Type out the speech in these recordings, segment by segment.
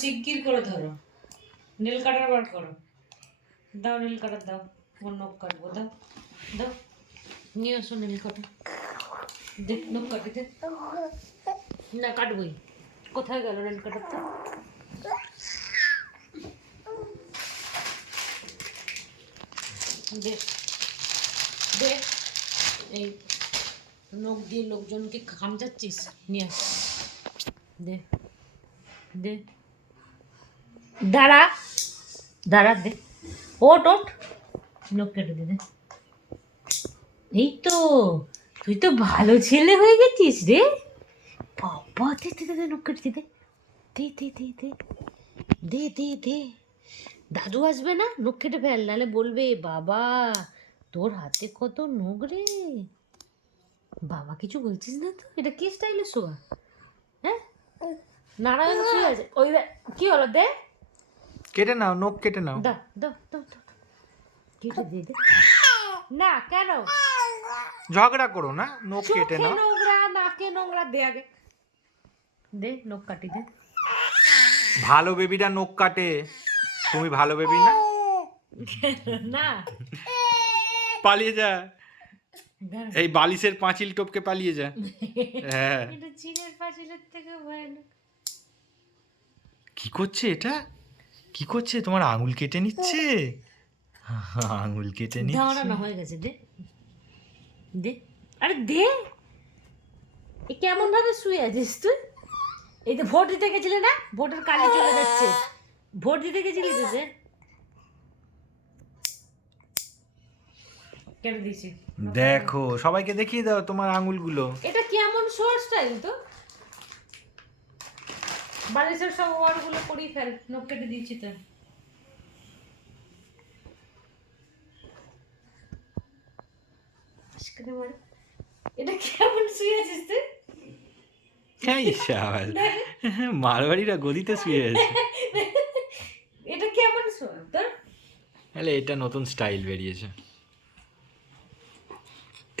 শিগগির করে ধরো, নীল কাটার বার করো, দাও নীল কাটার দাও, ওর নখ কাটবো, দাও দাও, নিয়ে আসো নীল কাটা, দেখ নখ কাটি দে, না কাটবই, কোথায় গেল নীল কাটারটা? দে দে, এই নখ দিয়ে লোকজনকে খামচাচ্ছিস, নিয়ে আস, দে দে, দাঁড়া দাঁড়া, দে, ওট ওট, নখ কেটে দে, দে। এই তো, তুই তো ভালো ছেলে হয়ে গেছিস রে বাবা, দে দে দে, নখ কেটে দে, দে দে দে দে দে দে দে, দাদু আসবে না, নখ কেটে ফেল, নাহলে বলবে বাবা তোর হাতে কত নখ রে। বাবা কিছু বলছিস না তো? এটা কি স্টাইলে শোয়া? হ্যাঁ, নারায়ণ শুয়ে আছে, ওই কি হলো, দে কেটে নাও, নখ কেটে নাও। দাও দাও দাও দাও, কেটে দিয়ে দে। না কেন ঝগড়া করো না, নখ কেটে চোখে নাও। নোংরা, নাকে নোংরা, দে আগে, দে নখ কাটি দে। ভালো বেবিরা নখ কাটে, তুমি ভালো বেবি না? না, পালিয়ে যা, এই বালিশের পাঁচিল টপকে পালিয়ে যা। হ্যাঁ, এটা চীনের পাঁচিলের থেকে ভয়ানক। কি করছে এটা? কি করছে? তোমার আঙুল কেটে নিচ্ছে, আঙুল কেটে নিচ্ছে। দাঁড়ানো হয়ে গেছে, দে দে, আরে দে, এ কেমন ভাবে শুয়ে আছিস তুই? এই তো ভোট দিতে গেছিলে না, ভোটের কালি চলে যাচ্ছে, ভোট দিতে গেছিলি তো, যে কেটে দিয়েছি। দেখো, সবাইকে দেখিয়ে দাও তোমার আঙুলগুলো। এটা কেমন শোয়ার স্টাইল তো? বালিশের সব ওয়ারগুলো করিয়ে ফেল, নখ কেটে দিয়েছি তো। এটা কেমন শুয়ে আছিস তুই? এই শাবাশ, মারবাড়িরা গদিতে শুয়ে আছে। এটা কেমন শোয়া তোর? তাহলে এটা নতুন স্টাইল বেরিয়েছে,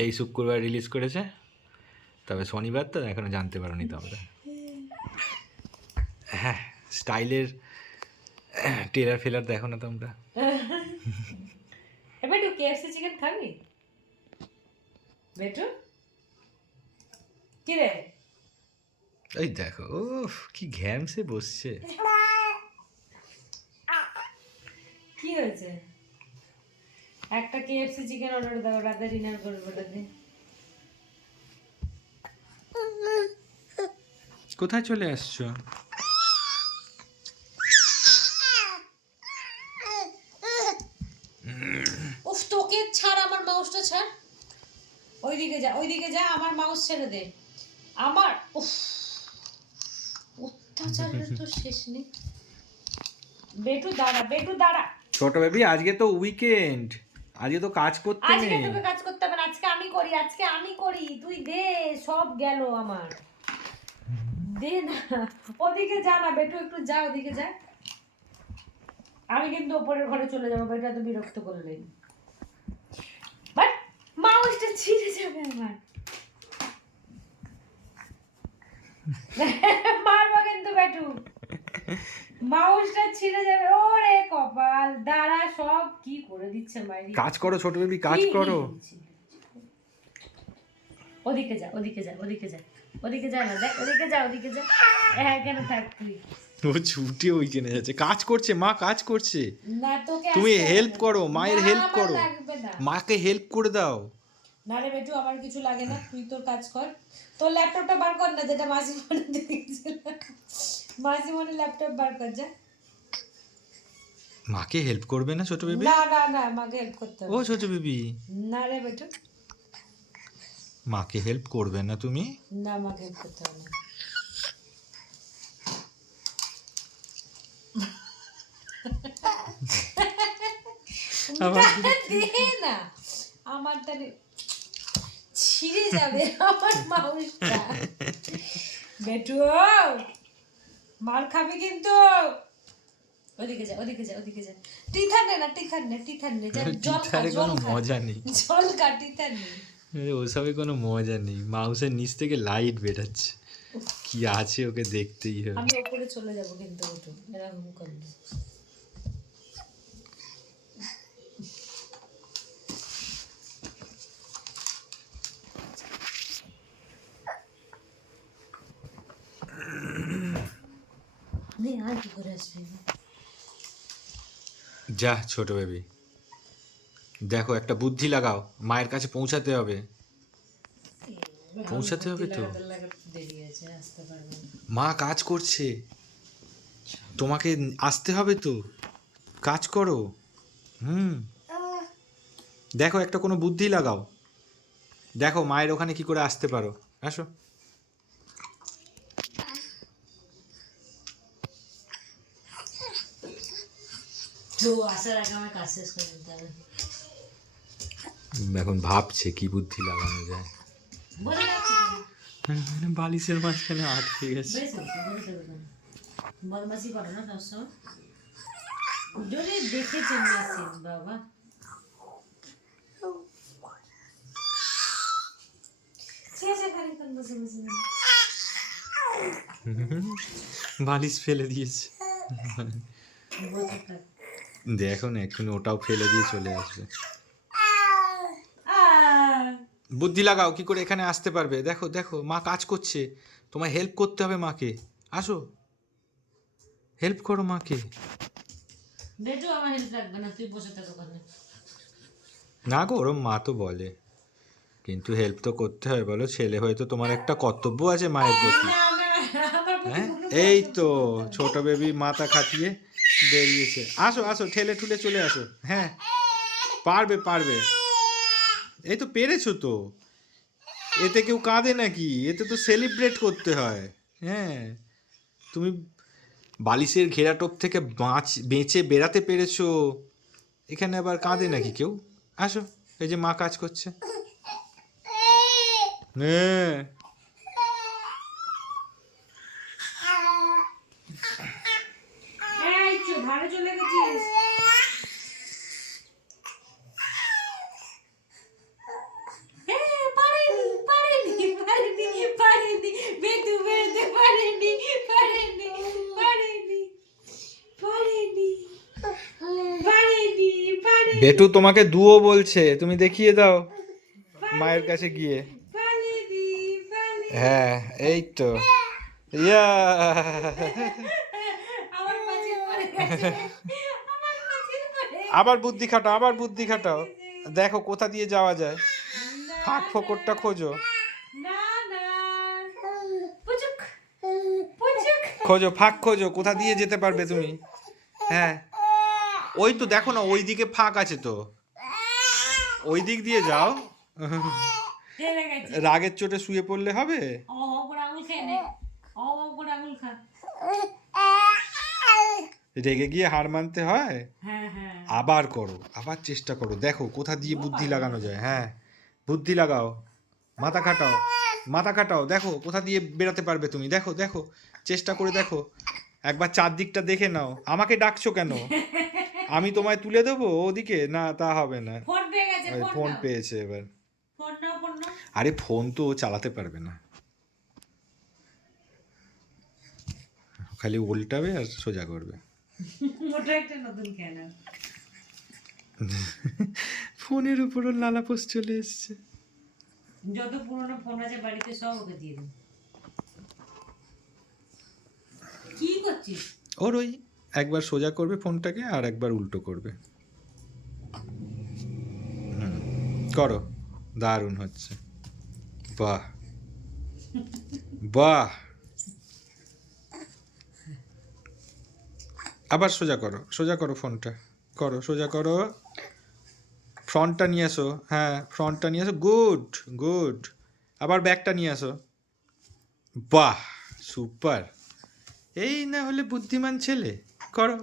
এই শুক্রবার রিলিজ করেছে, তবে শনিবার তো এখনো জানতে পারোনি তোমরা। হ্যাঁ, স্টাইলের টেলার ফেলার দেখো না তোমরা। এবার তুই কেএফসি চিকেন খাবি বেটু? কি রে, ওই দেখো, উফ কি ঘ্যামসে বসছে। কি হয়েছে? একটা কেএফসি চিকেন অর্ডার দাও, রাতে ডিনার করবো, ওটা দিয়ে। কোথায় চলে আসছো? উফ, তোকে ছাড়, আমার মাউসটা ছাড়, ওইদিকে যা, ওইদিকে যা, আমার মাউস ছেড়ে দে আমার। উফ, অত্যাচারের তো শেষ নেই। বেটু দাঁড়া, বেটু দাঁড়া। ছোট বেবি, আজকে তো উইকেন্ড, আজকে তো কাজ করতে আজকে নেই। তোকে কাজ করতে হবে না, আজকে আমি করি, আজকে আমি করি, তুই দে, সব গেল আমার, দে না। ওদিকে যা না বেটু, একটু যা, ওদিকে যা, আমি কিন্তু ওপরের ঘরে চলে যাবো, বেটা তো বিরক্ত করলেন, বাট মাউসটা ছিঁড়ে যাবে আমার। মারবো কিন্তু বেটু, মাউসটা ছিঁড়ে যাবে, ওরে কপাল, দাঁড়া, সব কি করে দিচ্ছে মাইরি। কাজ করো ছোট বেবি, কাজ করো। ওদিকে যা, ওদিকে যা, ওদিকে যা, ওদিকে যা না, দেখ ওদিকে যা, ওদিকে যা, হ্যাঁ কেন থাক তুই। ও ছুটে ওইখানে যাচ্ছে, কাজ করছে, মা কাজ করছে। না তোকে তুমি আসতে হেল্প হবে। করো, মায়ের না, হেল্প আমার করো, লাগবে না। মাকে হেল্প করে দাও। না রে বেটু, আমার কিছু লাগে না, তুই তোর কাজ কর, তোর ল্যাপটপটা বার কর না, যেটা মাসি মনে দেখেছিল, মাসি মনে ল্যাপটপ বার কর যা। মাকে হেল্প করবে না ছোট বেবি? না না না, আমাকে হেল্প করতে ও হবে ছোট বেবি, না রে বেটু, মাকে হেল্প করবে না তুমি? না আমাকে হেল্প করতে হবে না। দে না, আমার তাহলে ছিঁড়ে যাবে আমার মাউসটা। বেটু, মার খাবি কিন্তু। ওদিকে যা, ওদিকে যা, ওদিকে যা। টিথার নে না, টিথার নে, টিথার নে। যা, জল খা, টিথারে জল কোনো খা। মজা নেই। জল খা, টিথার নে। ওসবে কোনো মজা নেই, মাউসের নিচ থেকে লাইট বেরাচ্ছে, কি আছে ওকে দেখতেই হবে। আমি ওপরে চলে যাবো কিন্তু ওঠো, এরকম করলে। নে, আর কি করে আসবি? যা ছোট বেবি, দেখো একটা বুদ্ধি লাগাও, মায়ের কাছে পৌঁছাতে হবে। পৌঁছাতে হবে তো। দেরি আছে, আসতে পারবো না। মা কাজ করছে, তোমাকে আসতে হবে তো, কাজ করো। হুম, দেখো একটা কোনো বুদ্ধি লাগাও, দেখো মায়ের ওখানে কি করে আসতে পারো, আসো। তো আসার আগে আমার কাজ শেষ করে নিতে হবে। এখন ভাবছে কি বুদ্ধি লাগানো যায়। বলে রাখছি তো। বালিশের মাঝখানে আটকে গেছে। বেশ হয়েছে, বলে দেবে কেন? বদমাশি করো না সবসময়। যদি দেখেছে মেশিন বাবা। বালিশ ফেলে দিয়েছে, দেখো না এক্ষুনি ওটাও ফেলে দিয়ে চলে আসবে। বুদ্ধি লাগাও কি করে এখানে আসতে পারবে, দেখো দেখো মা কাজ করছে, তোমায় হেল্প করতে হবে মাকে, আসো হেল্প করো মাকে। বেজো আমার হেল্প লাগবে না, তুই বসে থাক ওখানে। না গো ওরম মা তো বলে, কিন্তু হেল্প তো করতে হয়, বলো ছেলে হয়ে তো তোমার একটা কর্তব্য আছে মায়ের প্রতি। হ্যাঁ এই তো ছোট বেবি মাথা খাটিয়ে বেরিয়েছে, আসো আসো ঠেলে ঠুলে চলে আসো। হ্যাঁ পারবে পারবে, এই তো পেরেছো তো, এতে কেউ কাঁদে নাকি, এতে তো সেলিব্রেট করতে হয়। হ্যাঁ তুমি বালিশের ঘেরাটোপ থেকে বেঁচে বেরাতে পেরেছো, এখানে আবার কাঁদে নাকি কেউ, আসো এই যে মা কাজ করছে। হ্যাঁ এই চো, ধারে চলে গেছিস। পারেনি, পারেনি, পারেনি, পারেনি, বেতু বেরোতে পারেনি, পারেনি, পারেনি, পারেনি, পারেনি, পারেনি, বেটু তোমাকে দুও বলছে, তুমি দেখিয়ে দাও মায়ের কাছে গিয়ে। পারেনি, পারেনি। হ্যাঁ এই তো, ইয়া আমার পাশে পড়ে গেছে, আমার পাশে পড়ে আবার বুদ্ধি খাটাও, আবার বুদ্ধি খাটাও, গেছে। দেখো কোথা দিয়ে যাওয়া যায়, না, ফাঁক ফোকরটা খোঁজো, না, না, পুচুক, পুচুক। খোঁজো ফাঁক খোঁজো, কোথা দিয়ে যেতে পারবে তুমি। হ্যাঁ ওই তো দেখো না ওই দিকে ফাঁক আছে তো, ওই দিক দিয়ে যাও। হেরে গেছে। রাগের চোটে শুয়ে পড়লে হবে, ও করে আঙুল খেয়ে নে, ও করে আঙুল খা। রেগে গিয়ে হার মানতে হয়। হ্যাঁ, হ্যাঁ। আবার করো, আবার চেষ্টা করো, দেখো কোথা দিয়ে বুদ্ধি লাগানো যায়। হ্যাঁ বুদ্ধি লাগাও, মাথা খাটাও, মাথা খাটাও, দেখো কোথা দিয়ে বেরাতে পারবে তুমি, দেখো দেখো চেষ্টা করে দেখো, একবার চারদিকটা দেখে নাও। আমাকে ডাকছো কেন, আমি তোমায় তুলে দেবো ওদিকে, না তা হবে না। ফোন পেয়ে গেছে, ওই ফোন ফোন নাও। পেয়েছে এবার, ফোন নাও, ফোন নাও। আরে ফোন তো ও চালাতে পারবে না, খালি উল্টাবে আর সোজা করবে। ওটা একটা নতুন কেন। ফোনের উপর ওর লালাপোস চলে এসছে। যত পুরনো ফোন আছে বাড়িতে সব ওকে দিয়ে দিন। কি করছিস? ওর ওই একবার সোজা করবে ফোনটাকে আর একবার উল্টো করবে। করো, দারুণ হচ্ছে, বাহ বাহ, আবার সোজা করো, সোজা করো ফোনটা, করো সোজা করো, ফ্রন্টটা নিয়ে আসো, হ্যাঁ ফ্রন্টটা নিয়ে আসো, গুড গুড, আবার ব্যাকটা নিয়ে আসো, বাহ সুপার, এই না হলে বুদ্ধিমান ছেলে, করো,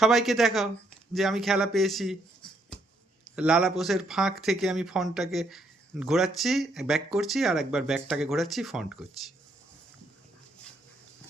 সবাইকে দেখাও যে আমি খেলা পেয়েছি, লালাপোসের ফাঁক থেকে আমি ফন্টটাকে ঘোরাচ্ছি, ব্যাক করছি, আর একবার ব্যাকটাকে ঘোরাচ্ছি, ফন্ট করছি।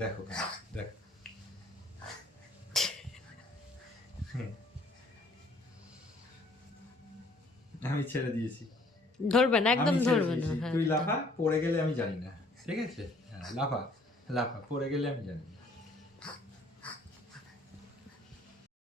দেখো দেখো আমি ছেড়ে দিয়েছি, ধরবে না, একদম আমি ছেড়ে ধরবে না। দিয়েছি। হ্যাঁ তুই লাফা, পড়ে গেলে আমি জানি না, ঠিক আছে? হ্যাঁ লাফা লাফা, পড়ে গেলে আমি জানি না।